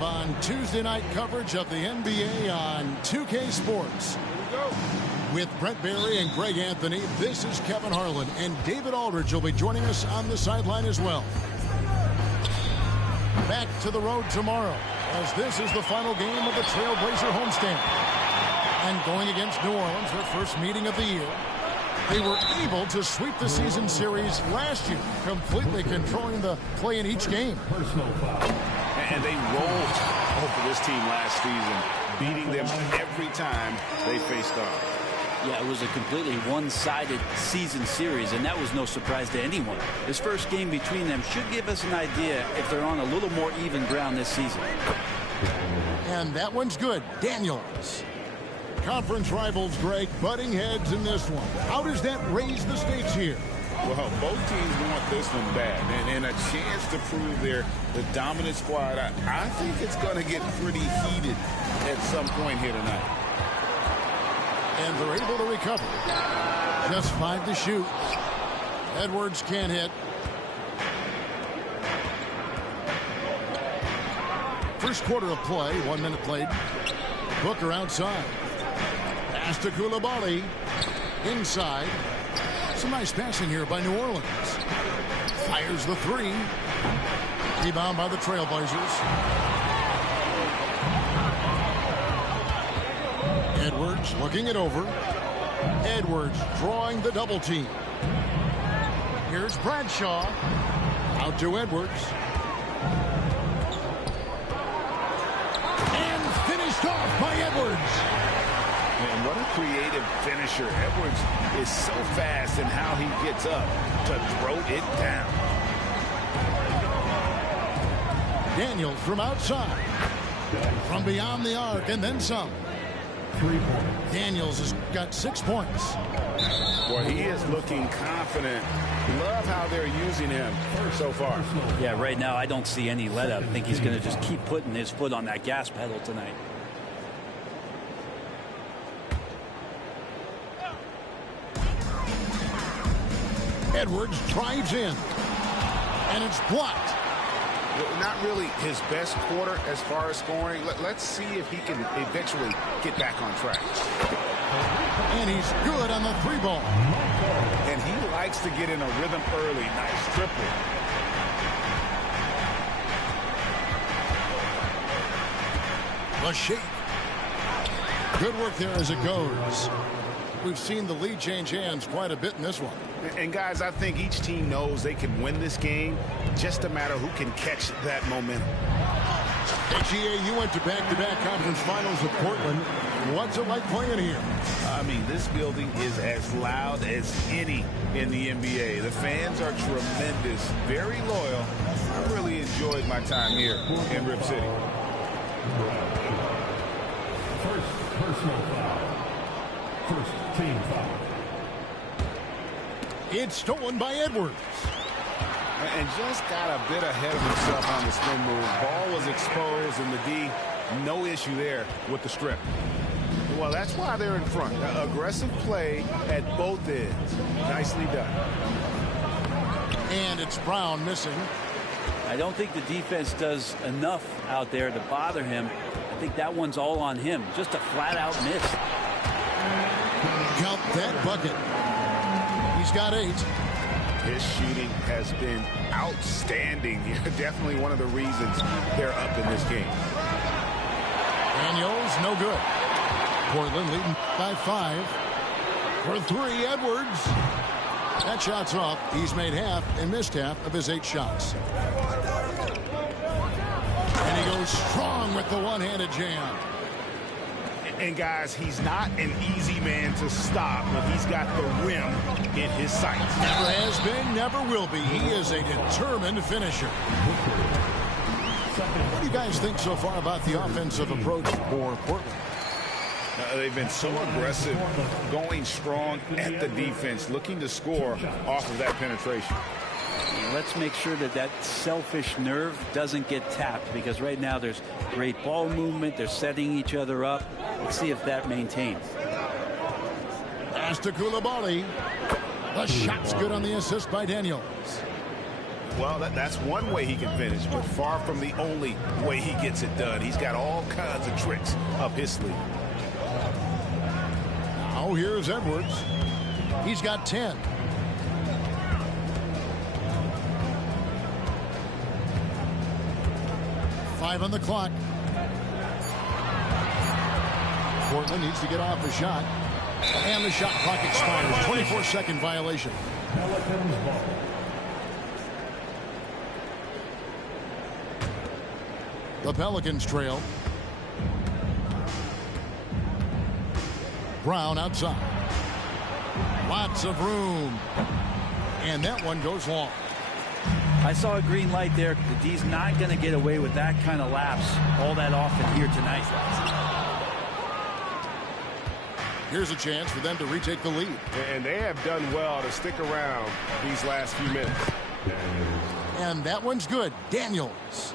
On Tuesday night coverage of the NBA on 2K Sports. Here we go. With Brent Barry and Greg Anthony, this is Kevin Harlan, and David Aldridge will be joining us on the sideline as well. Back to the road tomorrow, as this is the final game of the Trailblazer homestand. And going against New Orleans, their first meeting of the year. They were able to sweep the season series last year, completely controlling the play in each game. And they rolled over this team last season, beating them every time they faced off. Yeah, it was a completely one-sided season series, and that was no surprise to anyone. This first game between them should give us an idea if they're on a little more even ground this season. And that one's good. Daniels. Conference rivals, Greg, butting heads in this one. How does that raise the stakes here? Well, both teams want this one bad, and a chance to prove they're the dominant squad. I think it's going to get pretty heated at some point here tonight. And they're able to recover. Just 5 to shoot. Edwards can't hit. First quarter of play, 1 minute played. Booker outside. Pass to Coulibaly. Inside. Some nice passing here by New Orleans. Fires the three. Rebound by the Trailblazers. Edwards looking it over. Edwards drawing the double team. Here's Bradshaw. Out to Edwards. And finished off by Edwards. And what a creative finisher. Edwards is so fast in how he gets up to throw it down. Daniels from outside. From beyond the arc and then some. 3 points. Daniels has got 6 points. Well, he is looking confident. Love how they're using him so far. Yeah, right now I don't see any let up. I think he's going to just keep putting his foot on that gas pedal tonight. Edwards drives in. And it's blocked. Not really his best quarter as far as scoring. Let's see if he can eventually get back on track. And he's good on the 3-ball. And he likes to get in a rhythm early. Nice triple. The shake. Good work there as it goes. We've seen the lead change hands quite a bit in this one. And guys, I think each team knows they can win this game. Just a matter who can catch that momentum. HEA, you went to back-to-back conference finals at Portland. What's it like playing here? I mean, this building is as loud as any in the NBA. The fans are tremendous, very loyal. I really enjoyed my time here in Rip City. First personal foul. First team foul. It's stolen by Edwards. And just got a bit ahead of himself on the spin move. Ball was exposed, and the D, no issue there with the strip. Well, that's why they're in front. Aggressive play at both ends. Nicely done. And it's Brown missing. I don't think the defense does enough out there to bother him. I think that one's all on him. Just a flat-out miss. Count that bucket. He's got 8. His shooting has been outstanding. Definitely one of the reasons they're up in this game. Daniels, no good. Portland leading by 5. For 3, Edwards. That shot's off. He's made half and missed half of his 8 shots. And he goes strong with the one-handed jam. And guys, he's not an easy man to stop when he's got the rim in his sights. Never has been, never will be. He is a determined finisher. What do you guys think so far about the offensive approach for Portland? They've been so aggressive, going strong at the defense, looking to score off of that penetration. Let's make sure that that selfish nerve doesn't get tapped, because right now there's great ball movement. They're setting each other up. Let's see if that maintains. Pass to Coulibaly. The shot's good on the assist by Daniels. Well, that's one way he can finish, but far from the only way he gets it done. He's got all kinds of tricks up his sleeve. Now here's Edwards. He's got 10. Five on the clock. Portland needs to get off a shot. And the shot clock expires. 24-second violation. Pelicans ball. The Pelicans trail. Brown outside. Lots of room. And that one goes long. I saw a green light there. The D's not going to get away with that kind of lapse all that often here tonight. Here's a chance for them to retake the lead. And they have done well to stick around these last few minutes. And that one's good. Daniels.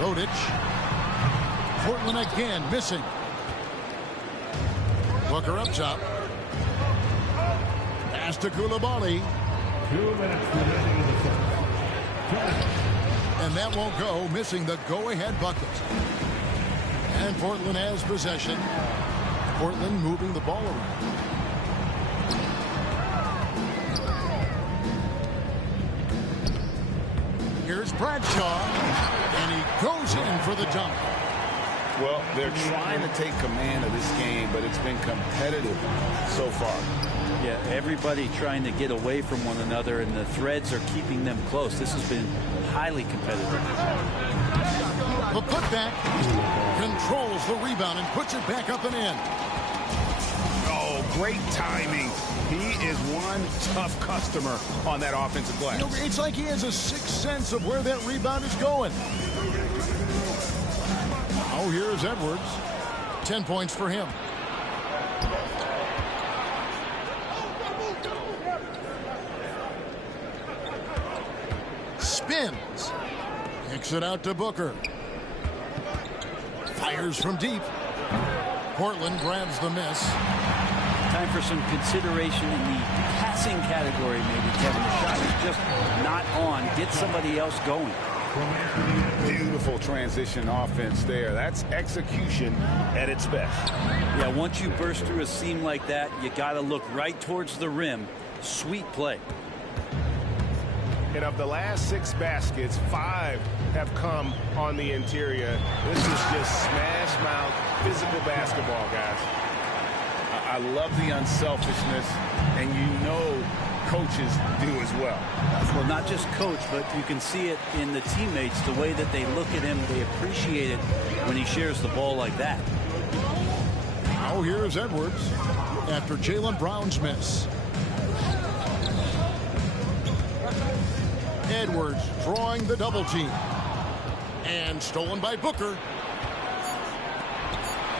Rodic. Portland again missing. Booker up top. Pass to Koulibaly. 2 minutes remaining in the first. And that won't go, missing the go-ahead bucket. And Portland has possession. Portland moving the ball around. Here's Bradshaw. And he goes in for the dunk. Well, they're trying to take command of this game, but it's been competitive so far. Yeah, everybody trying to get away from one another, and the threads are keeping them close. This has been highly competitive. The putback controls the rebound and puts it back up and in. Oh, great timing. He is one tough customer on that offensive glass. You know, it's like he has a sixth sense of where that rebound is going. Now here's Edwards. 10 points for him. Spins. Kicks it out to Booker. Fires from deep. Portland grabs the miss. Time for some consideration in the passing category, maybe, Kevin. The shot is just not on. Get somebody else going. Beautiful transition offense there. That's execution at its best. Yeah, once you burst through a seam like that, you got to look right towards the rim. Sweet play. And of the last 6 baskets, 5 have come on the interior. This is just smash mouth physical basketball, guys. I love the unselfishness, and you know coaches do as well. Well, not just coach, but you can see it in the teammates, the way that they look at him. They appreciate it when he shares the ball like that. Now here's Edwards after Jaylen Brown's miss. Edwards drawing the double team. And stolen by Booker.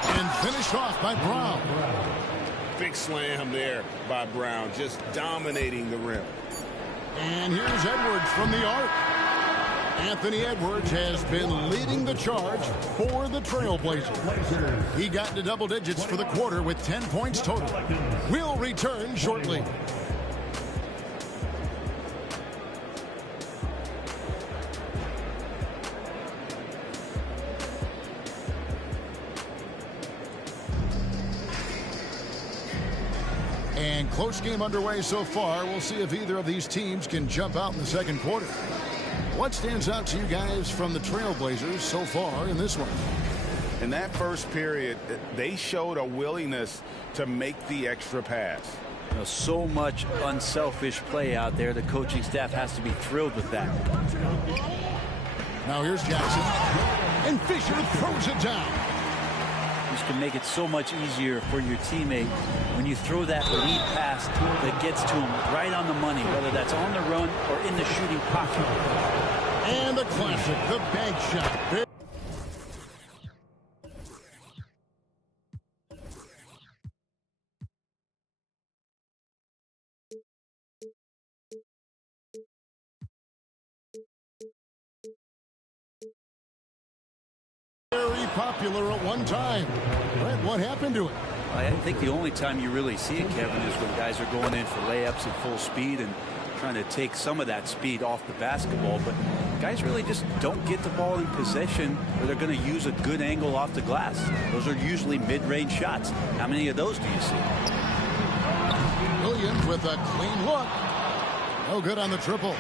And finished off by Brown. Big slam there by Brown, just dominating the rim. And here's Edwards from the arc. Anthony Edwards has been leading the charge for the Trailblazers. He got to double digits for the quarter with 10 points total. We'll return shortly. And close game underway so far. We'll see if either of these teams can jump out in the second quarter. What stands out to you guys from the Trailblazers so far in this one? In that first period, they showed a willingness to make the extra pass. You know, so much unselfish play out there. The coaching staff has to be thrilled with that. Now here's Jackson. And Fisher throws it down. This can make it so much easier for your teammate when you throw that lead pass that gets to him right on the money, whether that's on the run or in the shooting pocket. And the classic, the bank shot. Very popular at one time. Brett, what happened to it? I think the only time you really see it, Kevin, is when guys are going in for layups at full speed and trying to take some of that speed off the basketball. But guys really just don't get the ball in possession where they're going to use a good angle off the glass. Those are usually mid-range shots. How many of those do you see? Williams with a clean look. No good on the triple.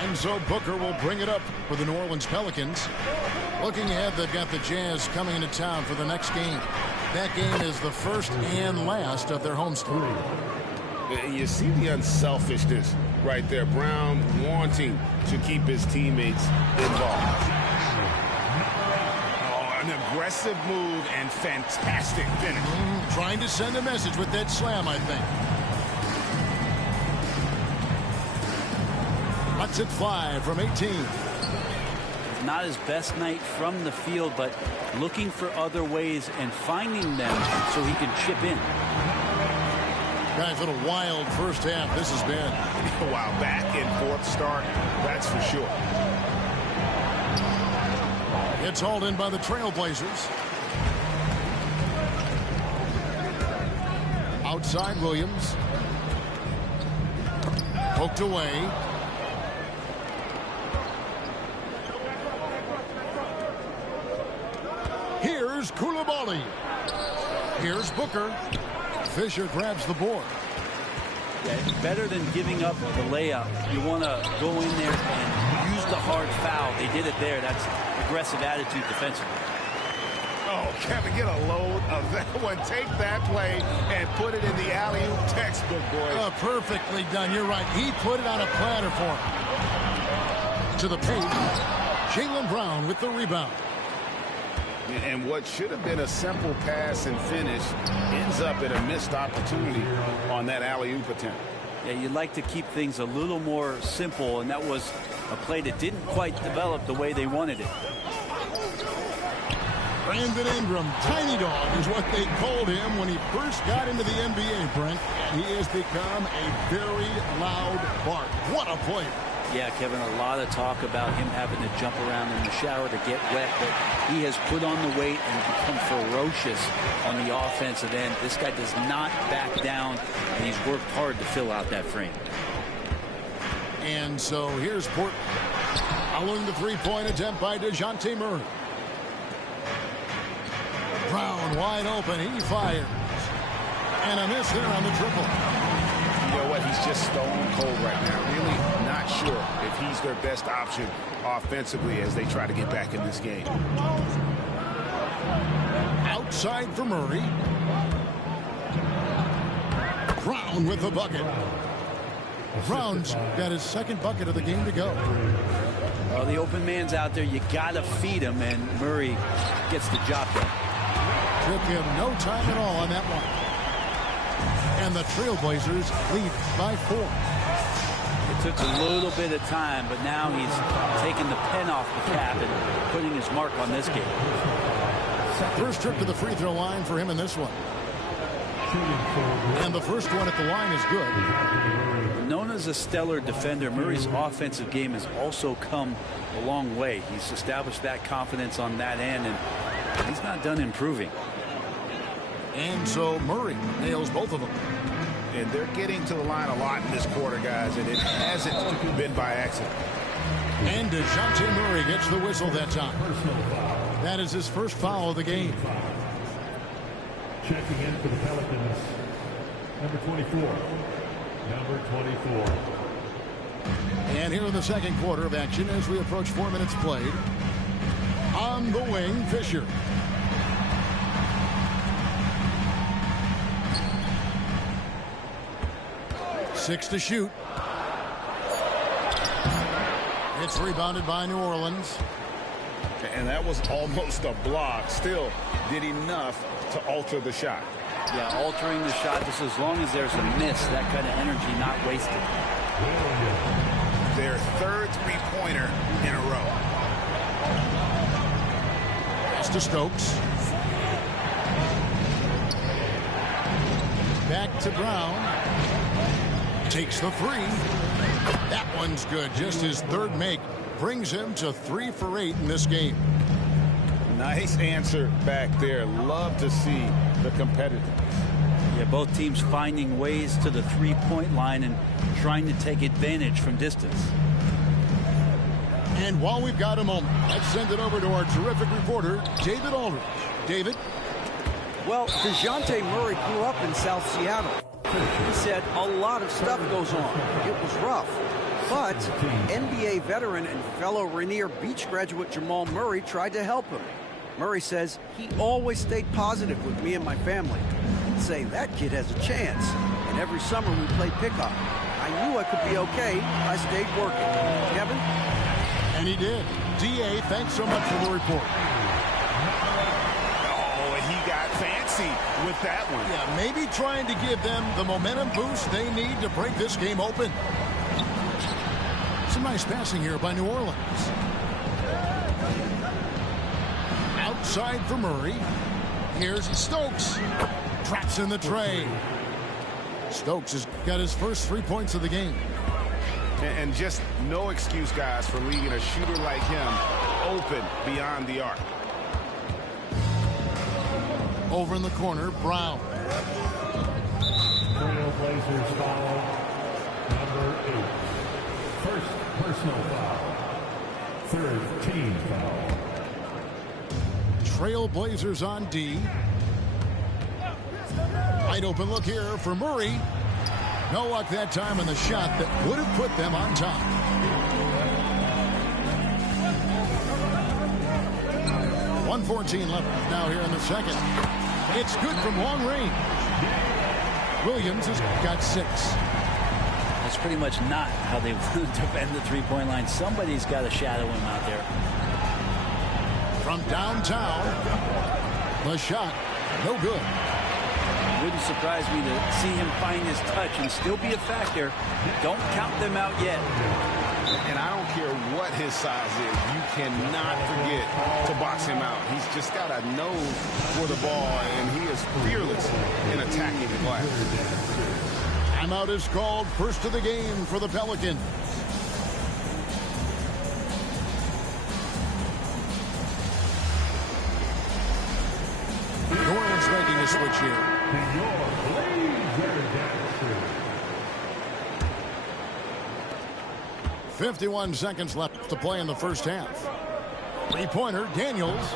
And so Booker will bring it up for the New Orleans Pelicans. Looking ahead, they've got the Jazz coming into town for the next game. That game is the first and last of their homestand. You see the unselfishness right there. Brown wanting to keep his teammates involved. Oh, an aggressive move and fantastic finish. Trying to send a message with that slam, I think. Lets it fly from 18. Not his best night from the field, but looking for other ways and finding them so he can chip in. Guys, a little wild first half this has been. Wow, back and forth start, that's for sure. It's hauled in by the Trailblazers. Outside Williams. Poked away. Here's Koulibaly. Here's Booker. Fisher grabs the board. Yeah, better than giving up the layup. You want to go in there and use the hard foul. They did it there. That's aggressive attitude defensively. Oh, Kevin, get a load of that one. Take that play and put it in the alley-oop textbook, boys. Perfectly done. You're right. He put it on a platter for him. To the paint. Jaylen Brown with the rebound. And what should have been a simple pass and finish ends up in a missed opportunity on that alley-oop attempt. Yeah, you'd like to keep things a little more simple, and that was a play that didn't quite develop the way they wanted it. Brandon Ingram, tiny dog is what they called him when he first got into the NBA, Brent. He has become a very loud bark. What a player. Yeah, Kevin, a lot of talk about him having to jump around in the shower to get wet, but he has put on the weight and become ferocious on the offensive end. This guy does not back down, and he's worked hard to fill out that frame. And so here's Portland. Following the three-point attempt by DeJounte Murray. Brown wide open. He fires. And a miss there on the triple. You know what? He's just stone cold right now. Really not sure if he's their best option offensively as they try to get back in this game. Outside for Murray. Brown with the bucket. Brown's got his second bucket of the game to go. Well, the open man's out there. You got to feed him, and Murray gets the job done. Took him no time at all on that one. And the Trailblazers lead by 4. It took a little bit of time, but now he's taking the pen off the cap and putting his mark on this game. First trip to the free throw line for him in this one. And the first one at the line is good. Known as a stellar defender, Murray's offensive game has also come a long way. He's established that confidence on that end, and he's not done improving. And so Murray nails both of them. And they're getting to the line a lot in this quarter, guys, and it hasn't been by accident. And DeJounte Murray gets the whistle that time. That is his first foul of the game. Checking in for the Pelicans, number 24. Number 24. And here in the second quarter of action as we approach 4 minutes played. On the wing, Fisher. Six to shoot. It's rebounded by New Orleans. And that was almost a block. Still did enough to alter the shot. Yeah, altering the shot just as long as there's a miss, that kind of energy not wasted. Their third three-pointer in a row. Pass to Stokes. Back to Brown. Takes the three. That one's good. Just his third make brings him to 3 for 8 in this game. Nice answer back there. Love to see the competitiveness. Yeah, both teams finding ways to the three-point line and trying to take advantage from distance. And while we've got a moment, let's send it over to our terrific reporter, David Aldridge. David? Well, DeJounte Murray grew up in South Seattle. He said a lot of stuff goes on. It was rough. But NBA veteran and fellow Rainier Beach graduate Jamal Murray tried to help him. Murray says he always stayed positive with me and my family. He'd say that kid has a chance. And every summer we played pickup. I knew I could be okay. I stayed working. Kevin? And he did. D.A., thanks so much for the report. Oh, and he got fancy with that one. Yeah, maybe trying to give them the momentum boost they need to break this game open. Some nice passing here by New Orleans. Outside for Murray. Here's Stokes. Traps in the tray. Stokes has got his first 3 points of the game. And just no excuse, guys, for leaving a shooter like him open beyond the arc. Over in the corner, Brown. Trailblazers foul, number 8. First personal foul. Third team foul. Trailblazers on D. Wide open look here for Murray. No luck that time on the shot that would have put them on top. .114 left now here in the second. It's good from long range. Williams has got 6. That's pretty much not how they want to defend the three-point line. Somebody's got to shadow him out there. From downtown, the shot, no good. Wouldn't surprise me to see him find his touch and still be a factor. Don't count them out yet. And I don't care what his size is. You cannot forget to box him out. He's just got a nose for the ball, and he is fearless in attacking the glass. Timeout is called, first of the game for the Pelicans. New Orleans making a switch here. 51 seconds left to play in the first half. Three-pointer, Daniels.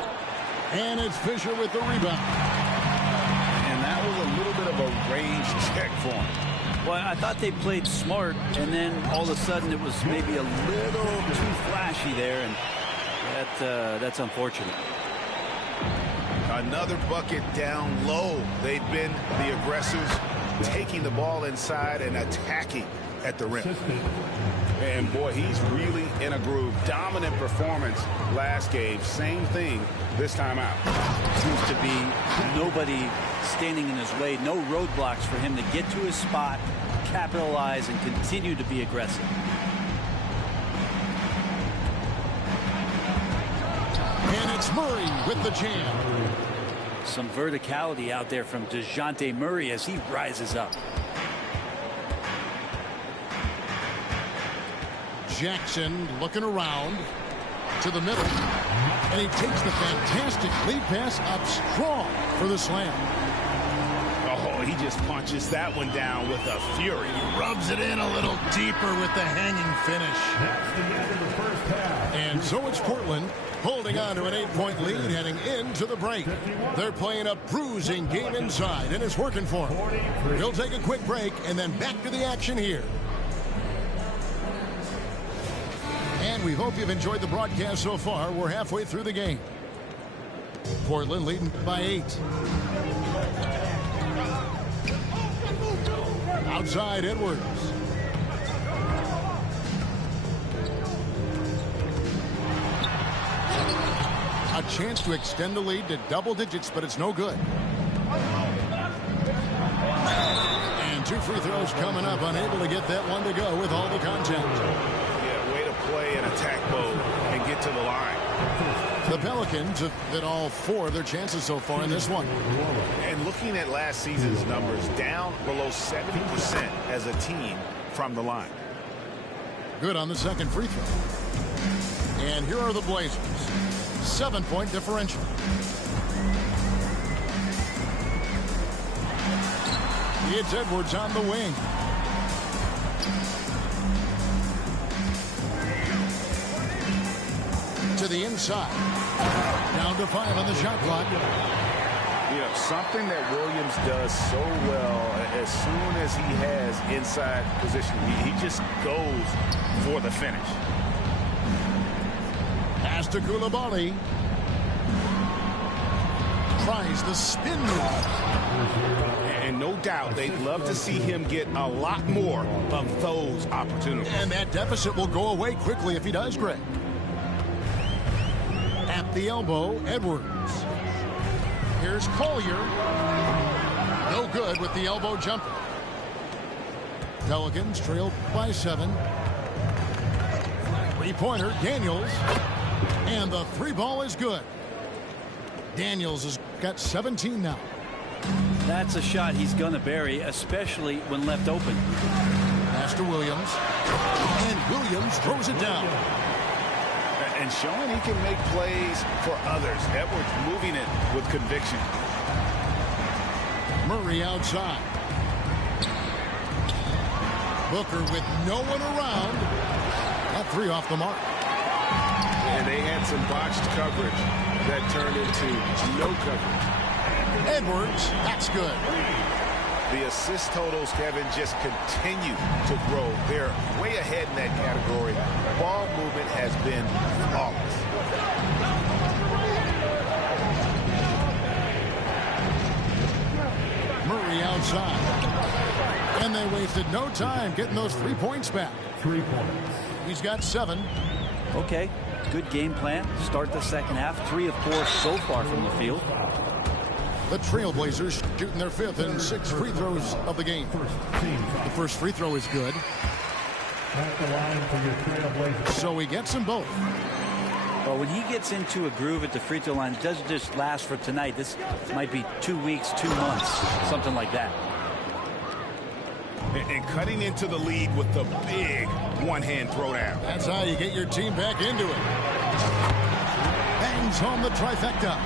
And it's Fisher with the rebound. And that was a little bit of a range check for him. Well, I thought they played smart, and then all of a sudden it was maybe a little too flashy there, and that's unfortunate. Another bucket down low. They've been the aggressors, taking the ball inside and attacking at the rim. And boy, he's really in a groove. Dominant performance last game. Same thing this time out. Seems to be nobody standing in his way. No roadblocks for him to get to his spot, capitalize, and continue to be aggressive. And it's Murray with the jam. Some verticality out there from DeJounte Murray as he rises up. Jackson looking around to the middle. And he takes the fantastic lead pass up strong for the slam. Oh, he just punches that one down with a fury. He rubs it in a little deeper with the hanging finish. That's the end of the first half. And so it's Portland holding on to an 8-point lead heading into the break. They're playing a bruising game inside, and it's working for them. He'll take a quick break and then back to the action here. And we hope you've enjoyed the broadcast so far. We're halfway through the game. Portland leading by 8. Outside Edwards. A chance to extend the lead to double digits, but it's no good. And 2 free throws coming up, unable to get that one to go with all the contact. Yeah, way to play in attack mode and get to the line. The Pelicans have hit all 4 of their chances so far in this one. And looking at last season's numbers, down below 70% as a team from the line. Good on the second free throw. And here are the Blazers. 7-point differential. It's Edwards on the wing. To the inside. Down to 5 on the shot clock. You know, something that Williams does so well, as soon as he has inside position, he just goes for the finish. Pass to Koulibaly. Tries the spin move. And no doubt they'd love to see him get a lot more of those opportunities. And that deficit will go away quickly if he does, Greg. At the elbow, Edwards. Here's Collier. No good with the elbow jumper. Pelicans trail by 7. Three-pointer, Daniels. And the 3-ball is good. Daniels has got 17 now. That's a shot he's going to bury, especially when left open. Pass to Williams. And Williams throws it down. And showing he can make plays for others. Edwards moving it with conviction. Murray outside. Booker with no one around. That 3 off the mark. And they had some botched coverage that turned into no coverage. Edwards, that's good. The assist totals, Kevin, just continue to grow. They're way ahead in that category. Ball movement has been flawless. Murray outside. And they wasted no time getting those 3 points back. 3 points. He's got 7. Okay, good game plan. Start the second half. 3 of 4 so far from the field. The Trailblazers shooting their 5th and 6 free throws of the game. The first free throw is good. At the line for your Trailblazers. So he gets them both. Well, when he gets into a groove at the free throw line, it doesn't just last for tonight. This might be 2 weeks, 2 months, something like that. And cutting into the lead with the big one-hand throwdown. That's how you get your team back into it. Bangs home the trifecta.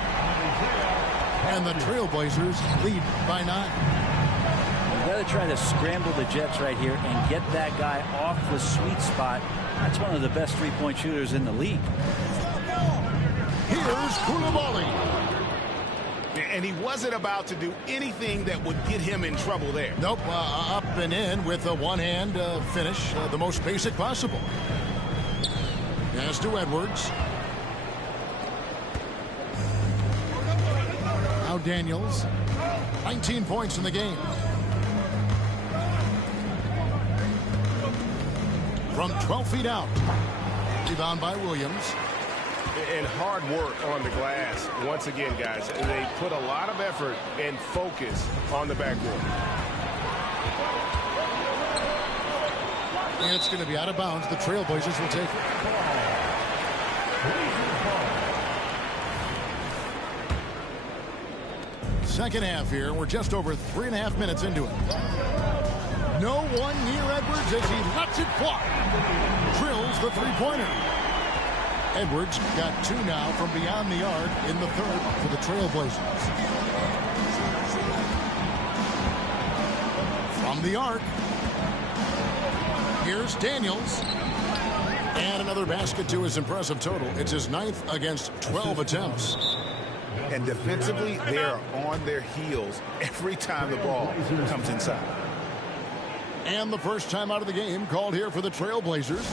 And the Trailblazers lead by 9. You got to try to scramble the Jets right here and get that guy off the sweet spot. That's one of the best three-point shooters in the league. Here's Koulibaly. And he wasn't about to do anything that would get him in trouble there. Nope, up and in with a one-hand finish, the most basic possible. Pass to Edwards. Now Daniels, 19 points in the game. From 12 feet out. Rebound by Williams. And hard work on the glass. Once again, guys, they put a lot of effort and focus on the backboard. And it's going to be out of bounds. The Trailblazers will take it. Second half here. We're just over 3.5 minutes into it. No one near Edwards as he lets it fly. Drills the three-pointer. Edwards got 2 now from beyond the arc in the third for the Trailblazers. From the arc. Here's Daniels. And another basket to his impressive total. It's his 9th against 12 attempts. And defensively, they are on their heels every time the ball comes inside. And the first time out of the game called here for the Trailblazers.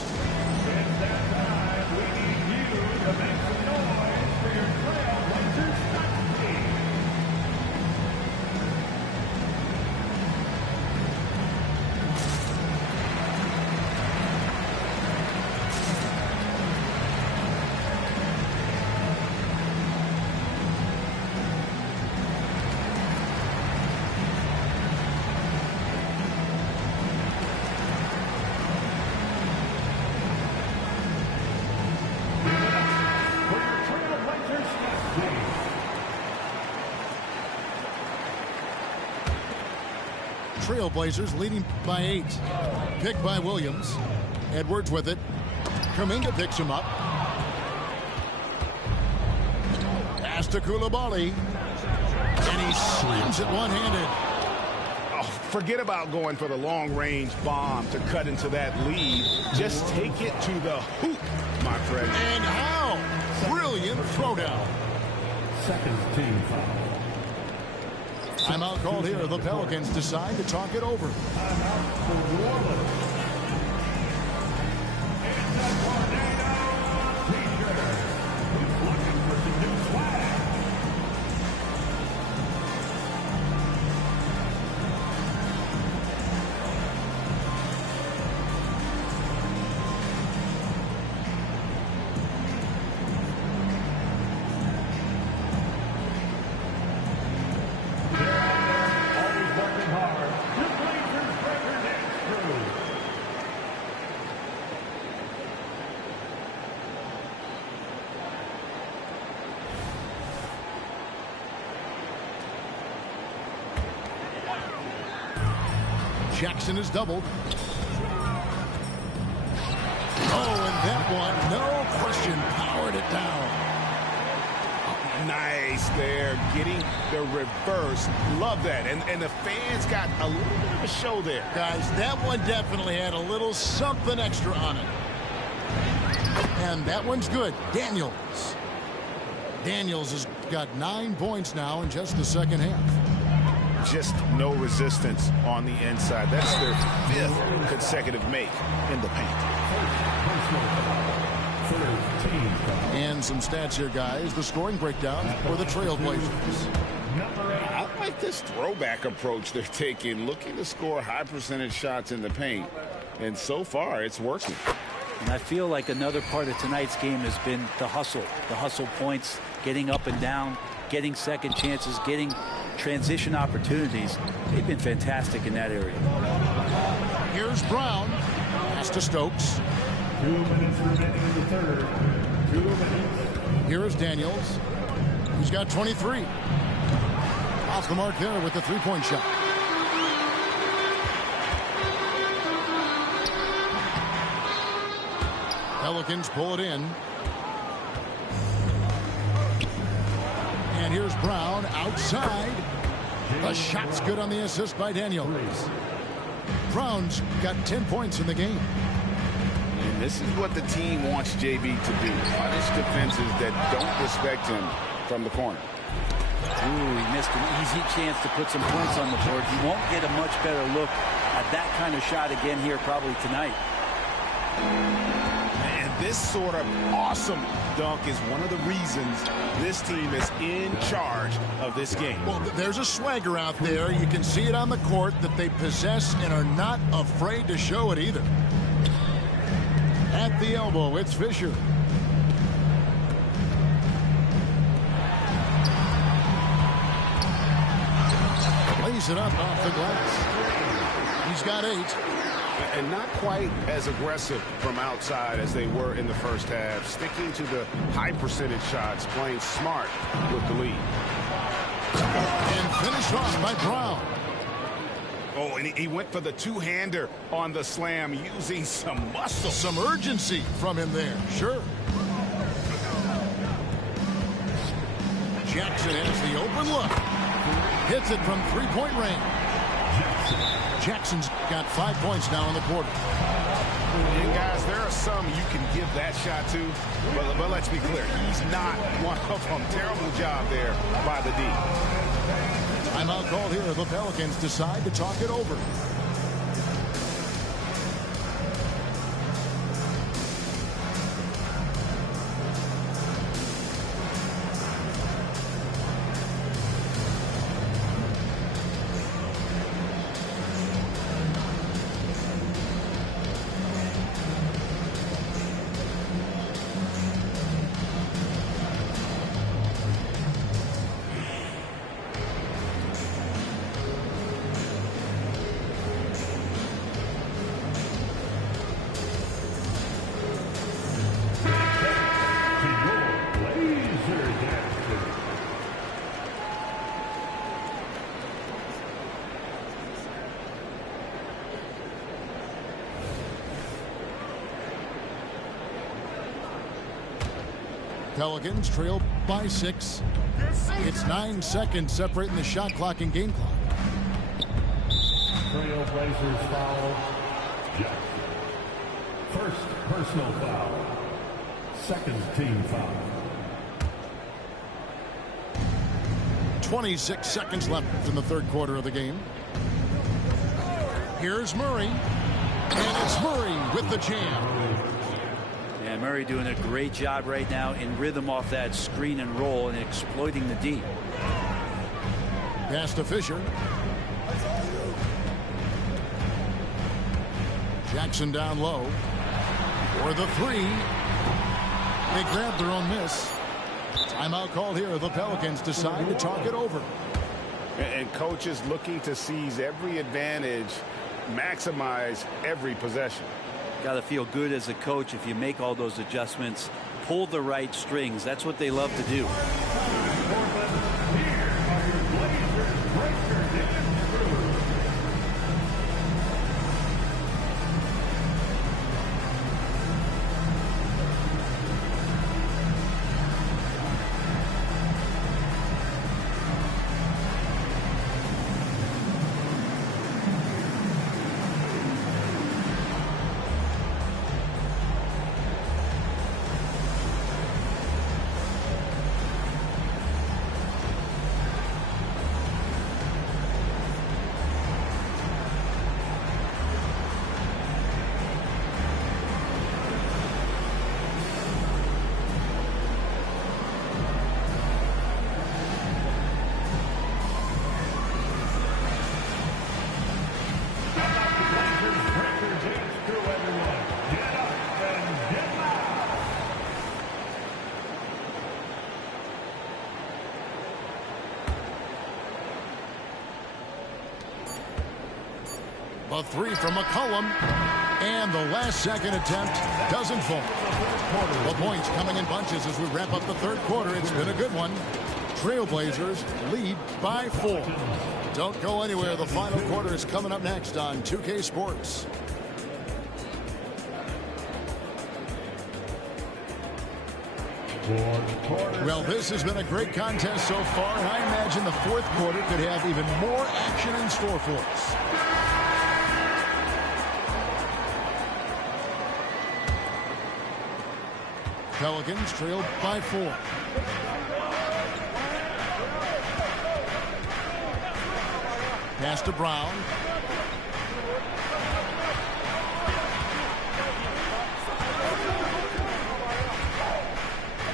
Trailblazers leading by 8. Picked by Williams. Edwards with it. Kuminga picks him up. Pass to Koulibaly. And he slams it one-handed. Oh, forget about going for the long-range bomb to cut into that lead. Just take it to the hoop, my friend. And how? Brilliant throwdown. Second team foul. Timeout called here. The Pelicans decide to talk it over. Timeout for New Orleans. It's a tornado teacher who's looking for some new swag. Always working hard. The Blazers breaker next through. Jackson is doubled. Oh, and that one, no question, powered it down. Nice there, getting the reverse. Love that. And the fans got a little bit of a show there. Guys, that one definitely had a little something extra on it. And that one's good. Daniels. Daniels has got 9 points now in just the second half. Just no resistance on the inside. That's their 5th consecutive make in the paint. And some stats here, guys. The scoring breakdown for the Trailblazers. I like this throwback approach they're taking, looking to score high percentage shots in the paint. And so far, it's working. And I feel like another part of tonight's game has been the hustle points, getting up and down, getting second chances, getting transition opportunities. They've been fantastic in that area. Here's Brown. Pass to Stokes. 2 minutes remaining in the third. 2 minutes. Here is Daniels. He's got 23. Off the mark there with the three-point shot. Pelicans pull it in. And here's Brown outside. The shot's good on the assist by Daniels. Brown's got 10 points in the game. And this is what the team wants JB to do. Punish defenses that don't respect him from the corner. Ooh, he missed an easy chance to put some points on the board. He won't get a much better look at that kind of shot again here probably tonight. And this sort of awesome dunk is one of the reasons this team is in charge of this game. Well, there's a swagger out there. You can see it on the court that they possess and are not afraid to show it either. At the elbow, it's Fisher. Lays it up off the glass. He's got 8. And not quite as aggressive from outside as they were in the first half. Sticking to the high percentage shots, playing smart with the lead. And finished off by Brown. Oh, and he went for the two-hander on the slam, using some muscle. Some urgency from him there, sure. Jackson has the open look. Hits it from three-point range. Jackson's got 5 points now in the quarter. And guys, there are some you can give that shot to, but let's be clear, he's not one of them. Terrible job there by the D. Timeout called here. The Pelicans decide to talk it over. Pelicans trail by 6. It's 9 seconds separating the shot clock and game clock. Trailblazers foul. Jackson. First personal foul. Second team foul. 26 seconds left in the third quarter of the game. Here's Murray. And it's Murray with the jam. Yeah, Murray doing a great job right now in rhythm off that screen and roll and exploiting the D. Pass to Fisher. Jackson down low. For the 3. They grab their own miss. Timeout called here. The Pelicans decide to talk it over. And coaches looking to seize every advantage, maximize every possession. Got to feel good as a coach if you make all those adjustments, pull the right strings. That's what they love to do. A 3 from McCollum. And the last second attempt doesn't fall. The points coming in bunches as we wrap up the third quarter. It's been a good one. Trailblazers lead by 4. Don't go anywhere. The final quarter is coming up next on 2K Sports. Well, this has been a great contest so far, and I imagine the fourth quarter could have even more action in store for us. Pelicans trailed by 4. Pass to Brown.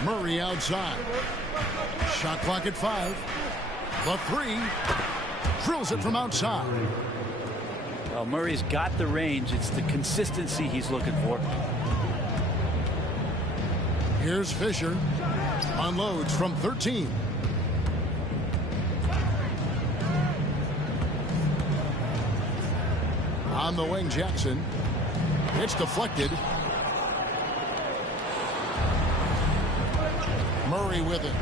Murray outside. Shot clock at 5. The 3. Drills it from outside. Well, Murray's got the range. It's the consistency he's looking for. Here's Fisher. Unloads from 13. On the wing, Jackson. It's deflected. Murray with it.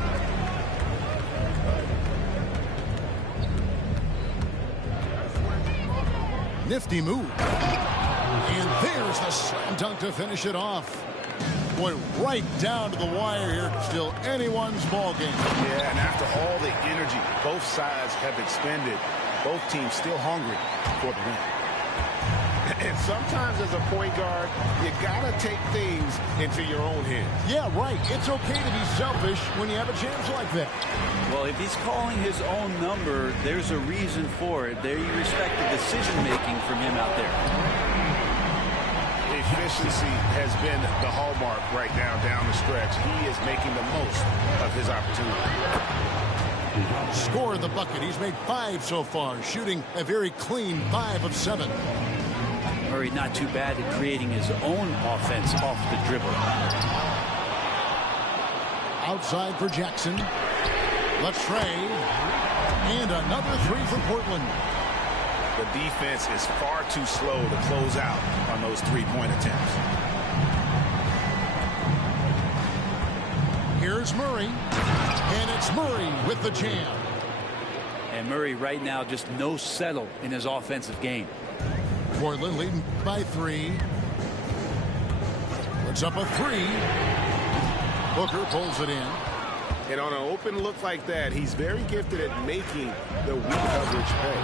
Nifty move. And there's the slam dunk to finish it off. Boy, right down to the wire here. Still anyone's ball game. Yeah, and after all the energy both sides have expended, both teams still hungry for the win. And sometimes as a point guard, you gotta take things into your own hands. Yeah, right. It's okay to be selfish when you have a chance like that. Well, if he's calling his own number, there's a reason for it. There you respect the decision-making from him out there. Efficiency has been the hallmark right now down the stretch. He is making the most of his opportunity. Scored the bucket. He's made 5 so far, shooting a very clean 5 of 7. Murray not too bad at creating his own offense off the dribble. Outside for Jackson. Latrey. And another 3 for Portland. The defense is far too slow to close out on those three-point attempts. Here's Murray. And it's Murray with the jam. And Murray right now just no settle in his offensive game. Portland leading by 3. Puts up a 3. Booker pulls it in. And on an open look like that, he's very gifted at making the weak coverage pay.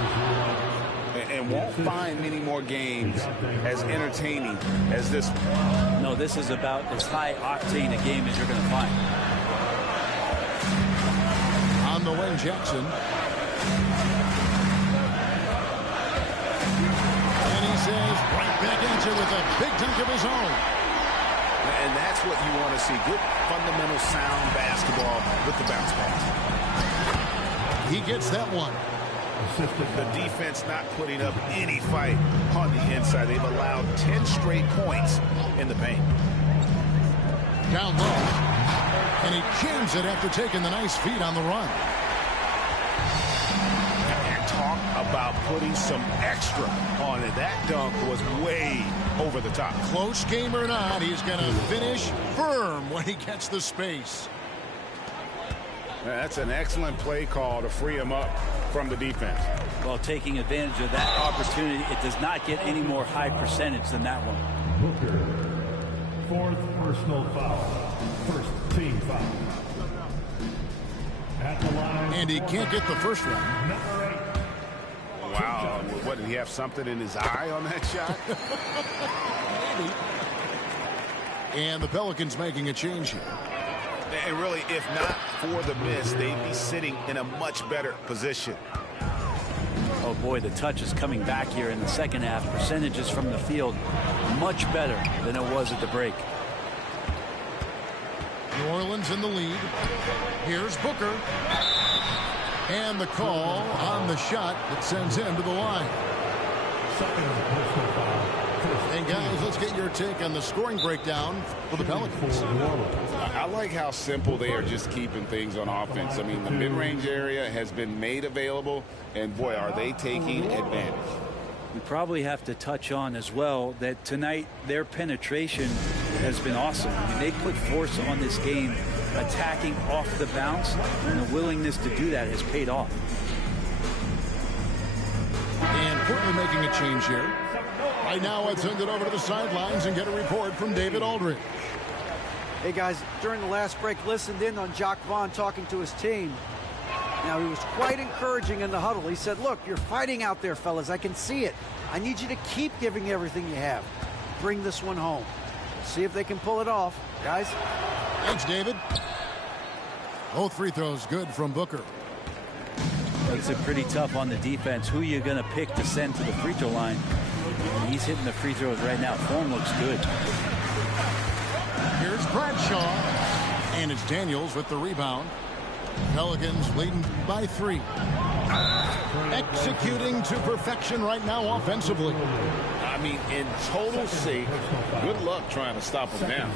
And won't find many more games as entertaining as this one. No, this is about as high octane a game as you're going to find. On the wing, Jackson. And he says right back at you with a big dunk of his own. And that's what you want to see. Good, fundamental, sound basketball with the bounce pass. He gets that one. The defense not putting up any fight on the inside. They've allowed 10 straight points in the paint. Down low. And he jams it after taking the nice feed on the run. And talk about putting some extra on it. That dunk was way over the top. Close game or not, he's going to finish firm when he gets the space. That's an excellent play call to free him up from the defense. Well, taking advantage of that opportunity, it does not get any more high percentage than that one. Booker, fourth personal foul, first team foul. At the line. And he can't get the first one. Number 8. Wow, what, did he have something in his eye on that shot? Maybe. And the Pelicans making a change here. And really, if not for the miss, they'd be sitting in a much better position. Oh boy, the touch is coming back here in the second half. Percentages from the field much better than it was at the break. New Orleans in the lead. Here's Booker. And the call on the shot that sends him to the line. Second personal foul. And guys, let's get your take on the scoring breakdown for the Pelicans. I like how simple they are just keeping things on offense. I mean, the mid-range area has been made available, and boy, are they taking advantage. We probably have to touch on as well that tonight their penetration has been awesome. I mean, they put force on this game, attacking off the bounce, and the willingness to do that has paid off. And Portland making a change here. Right now, let's send it over to the sidelines and get a report from David Aldridge. Hey, guys, during the last break, listened in on Jacques Vaughn talking to his team. Now, he was quite encouraging in the huddle. He said, look, you're fighting out there, fellas. I can see it. I need you to keep giving everything you have. Bring this one home. See if they can pull it off, guys. Thanks, David. Both free throws good from Booker. Makes it pretty tough on the defense. Who are you going to pick to send to the free throw line? And he's hitting the free throws right now. Form looks good. Here's Bradshaw. And it's Daniels with the rebound. Pelicans leading by 3. Executing to perfection right now offensively. I mean, in total sync, good luck trying to stop them now.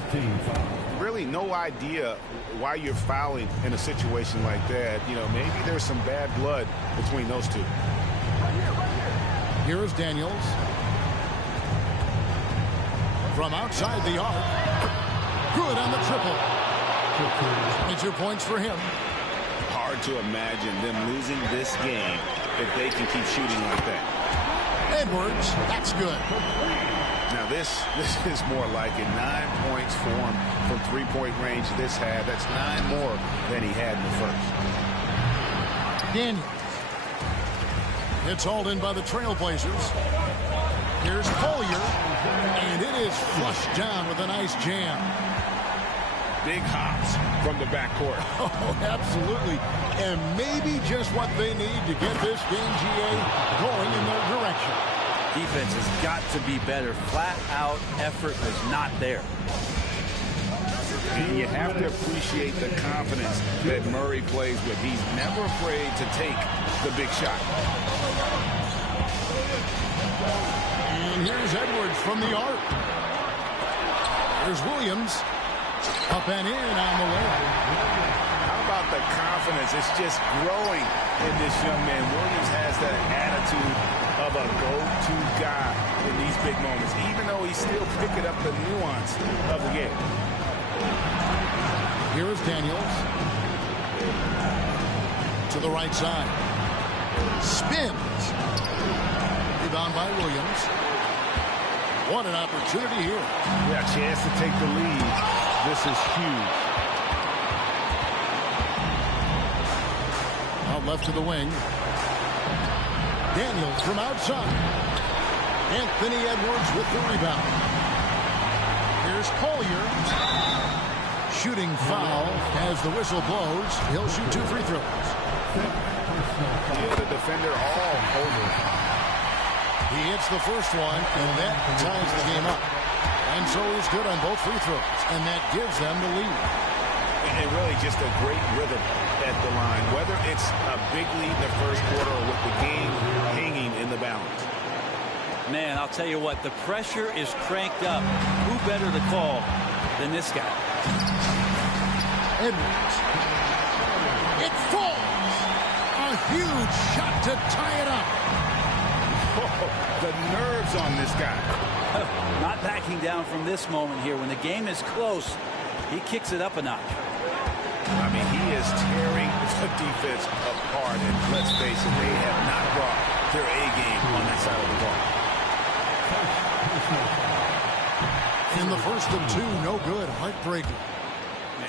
Really no idea why you're fouling in a situation like that. You know, maybe there's some bad blood between those two. Here is Daniels. From outside the arc. Good on the triple. 22 points for him. Hard to imagine them losing this game if they can keep shooting like that. Edwards, that's good. Now this is more like it. 9 points for him from three-point range this half. That's 9 more than he had in the first. Daniels. It's hauled in by the Trailblazers. Here's Collier. And it is flushed down with a nice jam. Big hops from the backcourt. Oh, absolutely. And maybe just what they need to get this game, GA, going in their direction. Defense has got to be better. Flat out effort was not there. And you have to appreciate the confidence that Murray plays with. He's never afraid to take the big shot. And here's Edwards from the arc. Here's Williams. Up and in on the way. How about the confidence? It's just growing in this young man. Williams has that attitude of a go-to guy in these big moments, even though he's still picking up the nuance of the game. Here is Daniels. To the right side. Spins. Rebound by Williams. What an opportunity here. Yeah, chance to take the lead. This is huge. left to the wing. Daniel from outside. Anthony Edwards with the rebound. Here's Collier. Shooting foul as the whistle blows. He'll shoot 2 free throws. Yeah, the defender all over. He hits the first one, and that ties the game up. And so he's good on both free throws, and that gives them the lead. And really just a great rhythm at the line, whether it's a big lead in the first quarter or with the game hanging in the balance. Man, I'll tell you what, the pressure is cranked up. Who better to call than this guy? Edwards. It falls. A huge shot to tie it up. Oh, the nerves on this guy. Not backing down from this moment here. When the game is close, he kicks it up a notch. I mean, he is tearing the defense apart. And let's face it, they have not brought their A game on that side of the ball. In the first of 2, no good. Heartbreaker.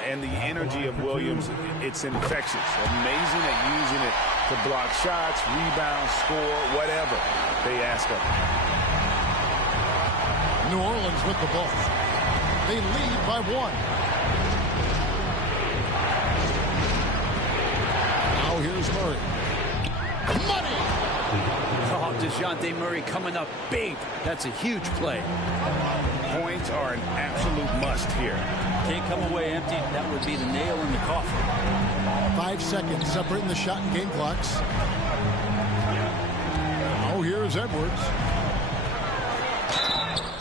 And the energy of Williams, it's infectious. Amazing at using it to block shots, rebound, score, whatever they ask of him. New Orleans with the ball. They lead by 1. Now here's Murray. Money! Oh, DeJounte Murray coming up big. That's a huge play. Points are an absolute must here. Can't come away empty. That would be the nail in the coffin. 5 seconds separating the shot and game clocks. Now here's Edwards.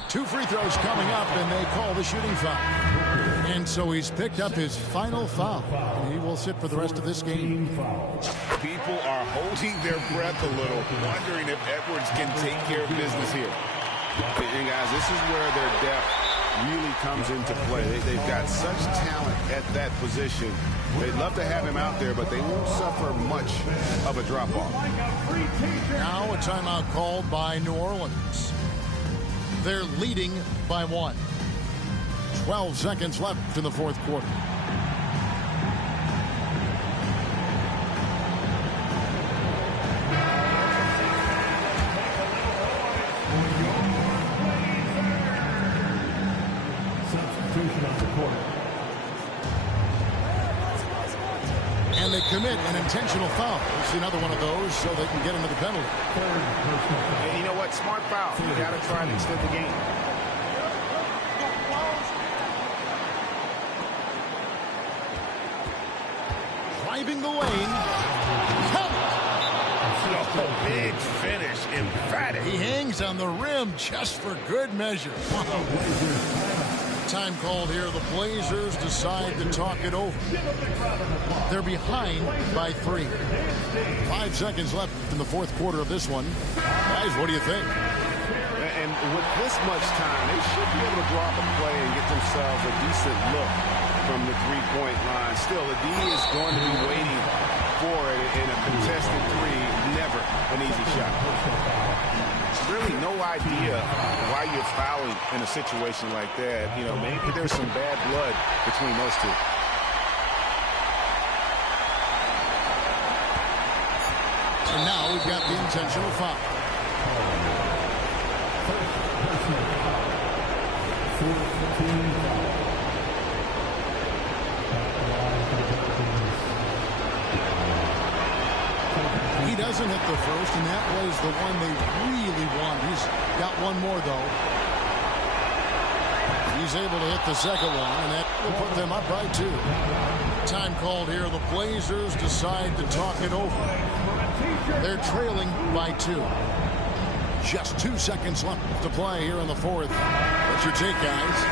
2 free throws coming up, and they call the shooting foul. And so he's picked up his final foul. And he will sit for the rest of this game. People are holding their breath a little, wondering if Edwards can take care of business here. And guys, this is where their depth really comes into play. They've got such talent at that position. They'd love to have him out there, but they won't suffer much of a drop-off. Now a timeout called by New Orleans. They're leading by 1. 12 seconds left in the fourth quarter. Substitution on the court. And they commit an intentional foul. It's another one of those so they can get into the penalty. And you know what? Smart foul. You got to try to extend the game. Driving the lane. Count it. Oh, big finish. Emphatic. He hangs on the rim just for good measure. Wow. Time called here. The Blazers decide to talk it over. They're behind by 3. 5 seconds left in the fourth quarter of this one. Guys, what do you think? And with this much time, they should be able to drop a play and get themselves a decent look from the three-point line. Still, the D is going to be waiting for it in a contested 3. Never an easy shot. Really no idea why you're fouling in a situation like that. You know, maybe there's some bad blood between those two. And now we've got the intentional foul. He doesn't hit the first, and that was the one they really wanted. He's got one more, though. He's able to hit the second one, and that will put them up by 2. Time called here. The Blazers decide to talk it over. They're trailing by 2. Just 2 seconds left to play here in the fourth. What's your take, guys?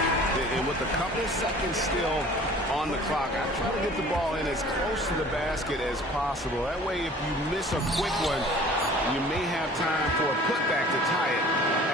And with a couple seconds still on the clock, I try to get the ball in as close to the basket as possible. That way, if you miss a quick one, you may have time for a putback to tie it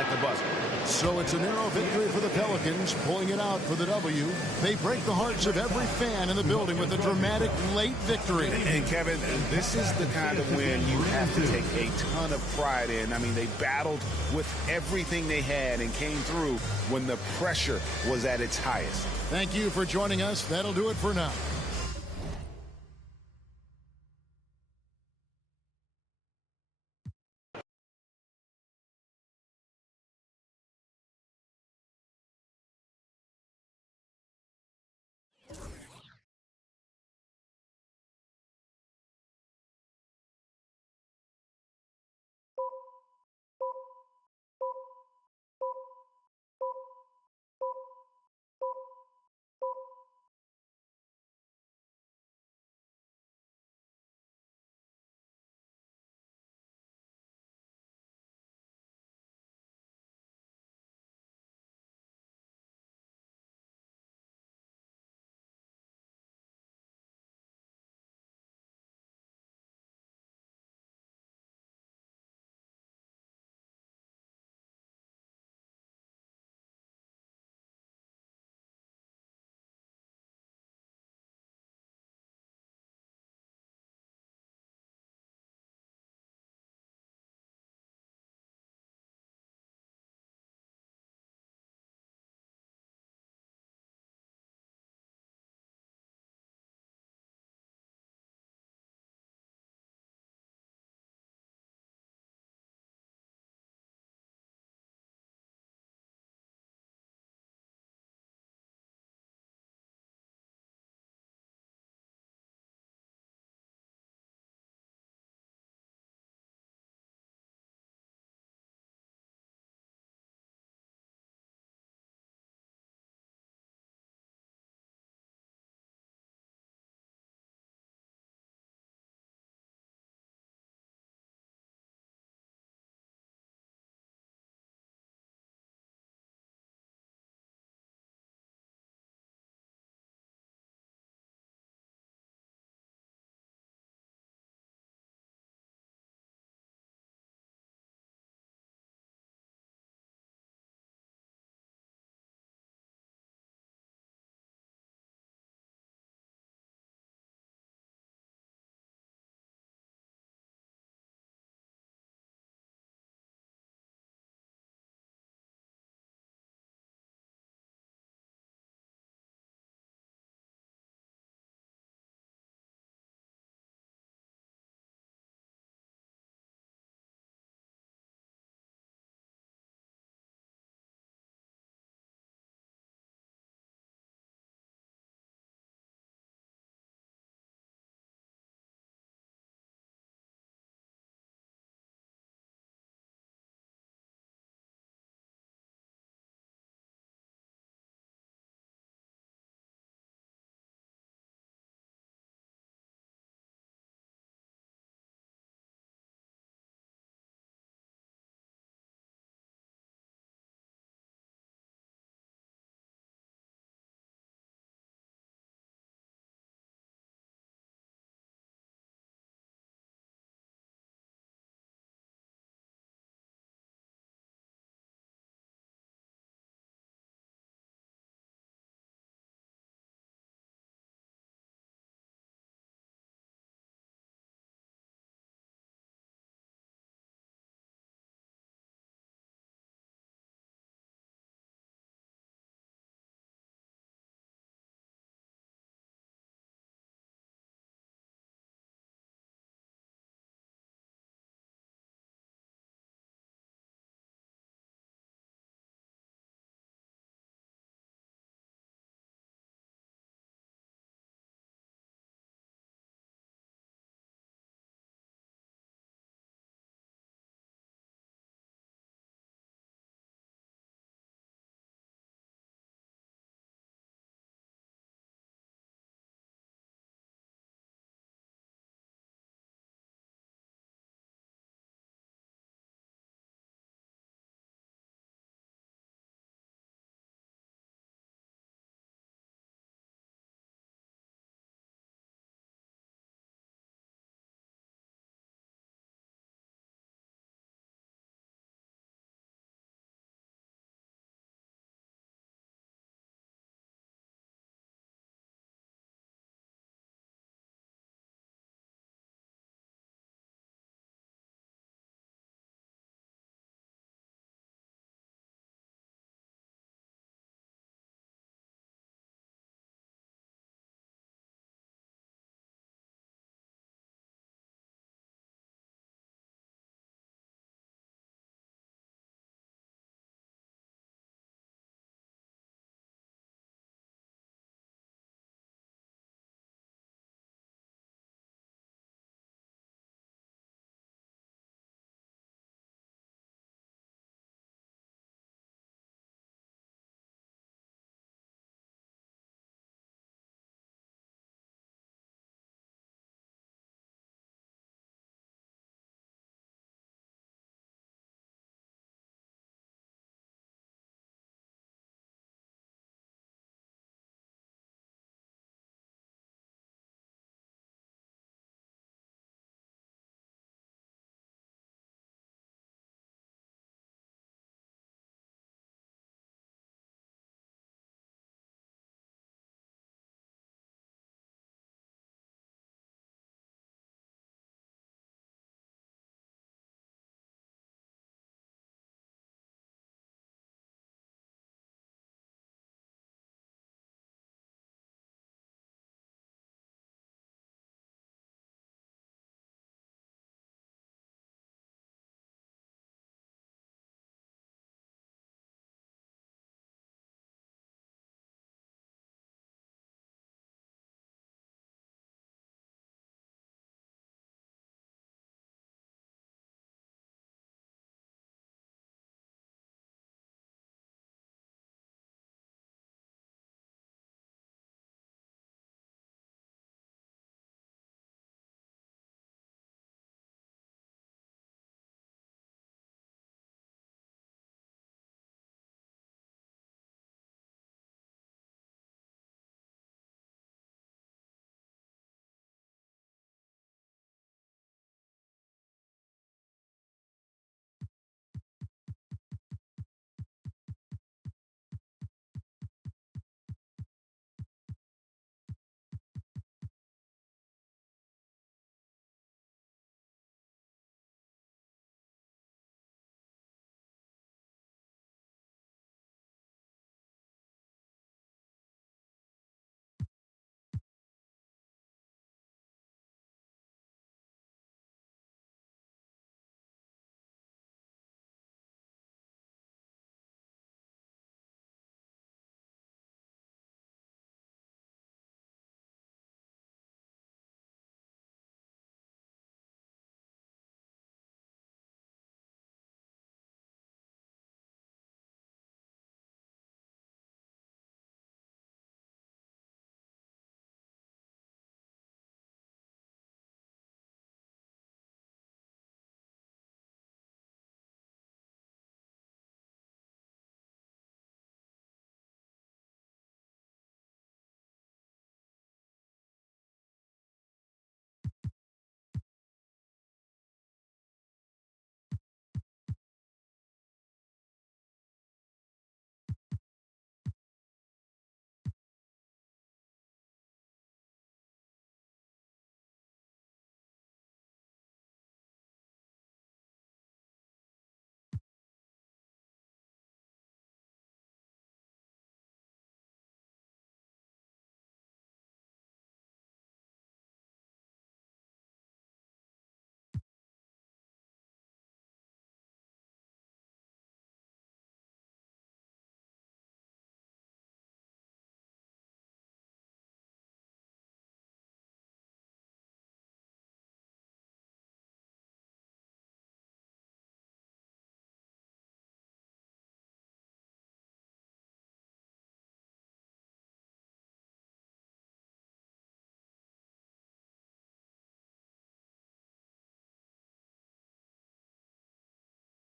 at the buzzer. So it's a narrow victory for the Pelicans, pulling it out for the W. They break the hearts of every fan in the building with a dramatic late victory. And Kevin, this is the kind of win you have to take a ton of pride in. I mean, they battled with everything they had and came through when the pressure was at its highest. Thank you for joining us. That'll do it for now.